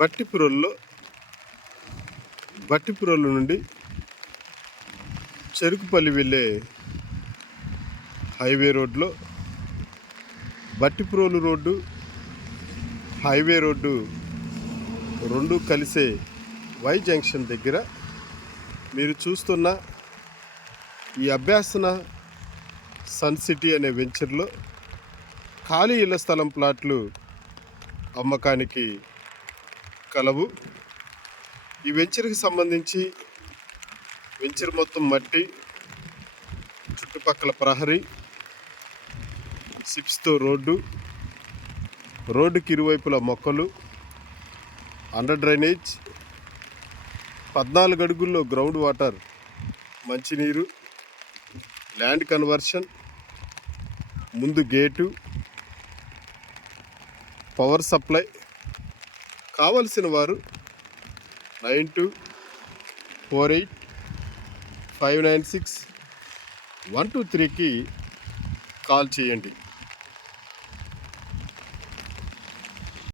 బట్టిపురొల్లు నుండి చెరుకుపల్లి వెళ్ళే హైవే రోడ్లో బట్టిపురోలు రోడ్డు, హైవే రోడ్డు రెండు కలిసే వై జంక్షన్ దగ్గర మీరు చూస్తున్న ఈ అభ్యాసన సన్ సిటీ అనే వెంచర్లో ఖాళీ ఇళ్ల స్థలం ప్లాట్లు అమ్మకానికి కలవు. ఈ వెంచర్కి సంబంధించి వెంచర్ మొత్తం మట్టి, చుట్టుపక్కల ప్రహరీ, సిప్స్తో రోడ్డుకి ఇరువైపుల మొక్కలు, అండర్ డ్రైనేజ్, 14 అడుగుల్లో గ్రౌండ్ వాటర్ మంచినీరు, ల్యాండ్ కన్వర్షన్, ముందు గేటు, పవర్ సప్లై. కావలసిన వారు 9248596123కి కాల్ చేయండి.